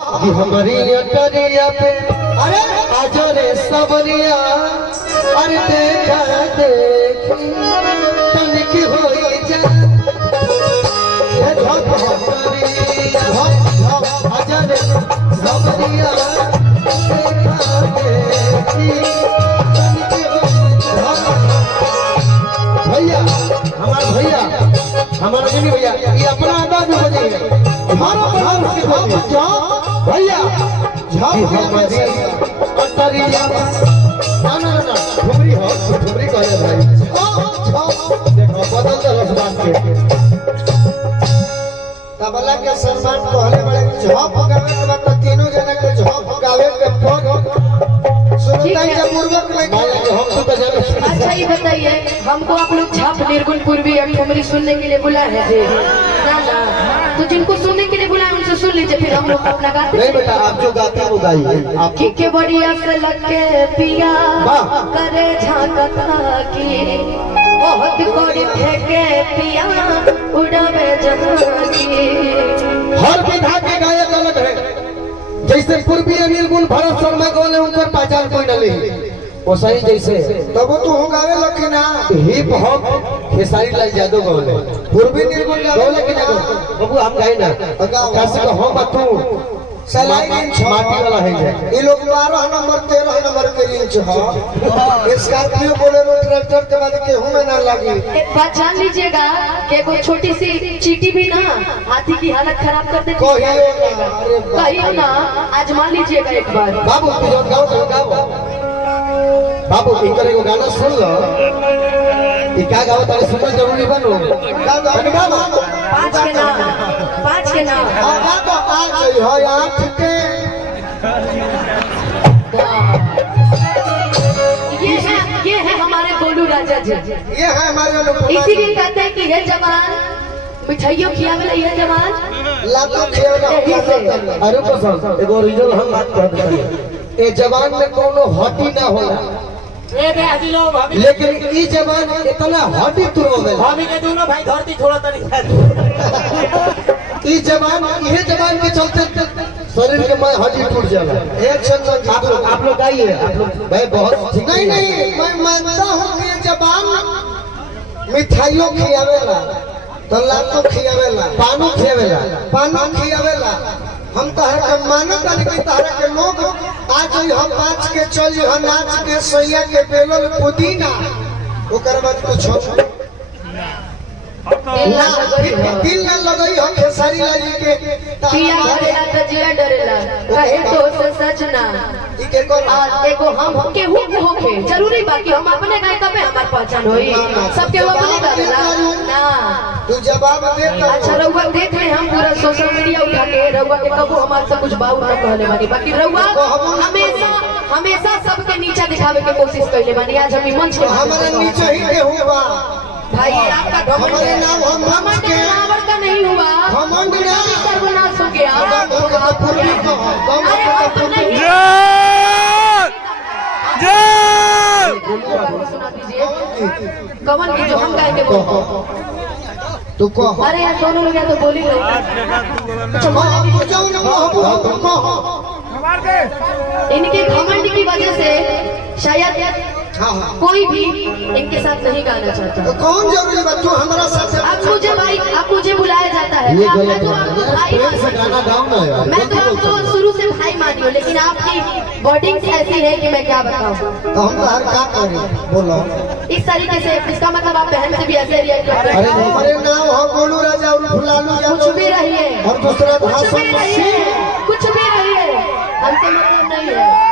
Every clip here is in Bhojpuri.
कि हमारी अटरिया पे अरे आजरे सबरिया अरे देखा देखी तनिक होई जा ये धप हमारिया धप आजरे सबरिया देखा देखी तनिक होई जा। भैया हमारा नहीं भैया ये अपना अंदाज में बजेगा भैया हमारी अटरिया ना ठुमरी हो ठुमरी कहले भाई देखो बदल दे रस बात के तबला के सम्मान कहले बड़े झप गावे के बाद तीनों जना के झप गावे के पग सुनताई जब पूर्वक में हम तो बजावे। अच्छा ये बताइए हमको आप लोग झप निर्गुण पूर्वी और ठुमरी सुनने के लिए बुलाए हैं जी ना तो जिनको सुनने के लिए बुलाए उनसे सुन लीजिए फिर हम लोग अपना गाते नहीं बेटा आप जो गाते हैं वो गाइए आप के बढ़िया से लगे पिया करे झांकता की बहुत कोड़ी फेंके पिया उड़ावे जहां की। हर विधा के गायक अलग है जैसे पूर्वी निर्गुण भरत शर्मा बोले उन पर पहचान कोई न ली वो सही जैसे तब तो हो गावे लखना हिप हॉप खेसारी लाल यादव बोले पूर्वी निर्गुण बोले कि ना बाबू हम गाए ना कैसे को हम तू सलाई इंच माटी वाला है ये लोग 12 नंबर 13 नंबर के इंच है स्कॉर्पियो बोलेरो ट्रैक्टर के बाद के हूं में ना लगी। पहचान लीजिएगा कि वो छोटी सी चींटी भी ना हाथी की हालत खराब कर देती है कहियो ना आजमा लीजिएगा एक बार। बाबू तू जो गाओ बाबू इनकर एगो गाना सुन लो ये क्या गाओ तारे सुनना जरूरी बनो पाँच के नाम गा तो आ गई हो आठ के ये है हमारे गोलू राजा जी ये है हमारे इसीलिए कहते हैं कि ये जवान मिठाइयों खियावेला ये जवान लातो खेला अरे पसंद एगो ओरिजिनल हम बात कहते हैं ए जवान में कोनो हड्डी ना होला लेकिन ई जवान इतना हड्डी तुरवे भाभी के दोनों भाई धरती छोड़ा तनी ई जवान ये जवान के चलते शरीर के मैं हड्डी टूट जाला। एक चंदन आप लोग गाइए आप लोग भाई बहुत नहीं मैं मानता हूँ कि ये जवान मिठाइयों खियावेला तो लातो खियावेला पानो खियावेला हम तहरा के मानत कि तहरा के लोग आज हम नाच के चल हम नाच के सैया के बेलल पुदीना ओकर बाद कुछ दिल ना लगई हम खेसारी लागी के पिया डरेला त जिया डरेला कहे तो से सजना ई के को एगो हम के होके जरूरी बाकी हम अपने गाय तबे हमार पहचान होई सबके वो अपने गावेला ना तू जवाब दे तो अच्छा रउआ देख ले हम पूरा सोशल मीडिया उठा के रउआ के कबू हमार से कुछ बाऊ ना कहले बानी बाकी रउआ हमेशा सबके नीचा दिखावे के कोशिश कइले बानी आज हम मंच के हमारे नीचे ही के हुआ भाई आपका हमारे नाम हम घमंड बराबर का नहीं हुआ घमंड ना सर्वनाश हो गया पूर्वी को अरे अब तो नहीं सुना दीजिए कमल की जो हम गाएंगे वो तू को अरे यार दोनों लोग तो बोली इनके घमंड की वजह से शायद कोई भी इनके साथ नहीं गाना चाहता। तो कौन जरूरी बात तू हमारा साथ अब मुझे बुलाया जाता है मैं तो आपको भाई मैं तो आपको शुरू से भाई मानी हूँ लेकिन आपकी बॉडिंग ऐसी है कि मैं क्या बताऊँ। तो हम तो हर क्या करें बोलो इस तरीके से इसका मतलब आप बहन से भी ऐसे रिएक्ट करते हैं। हमारे नाम हो गोलू राजा और फुलालू कुछ भी रहिए और दूसरा कुछ भी रहिए हमसे मतलब नहीं है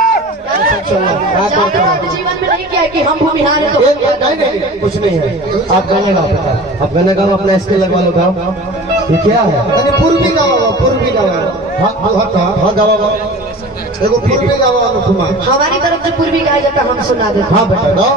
जीवन में नहीं किया है कि हम भूमिहार हैं तो नहीं कुछ नहीं है। आप गाने गाओ अपना स्केल लगवा लो गाओ ये क्या है पूर्वी गाओ हाँ गाओ देखो पूर्वी गाओ हमारी तरफ से पूर्वी गाया जाता हम सुना देते हाँ बेटा गाओ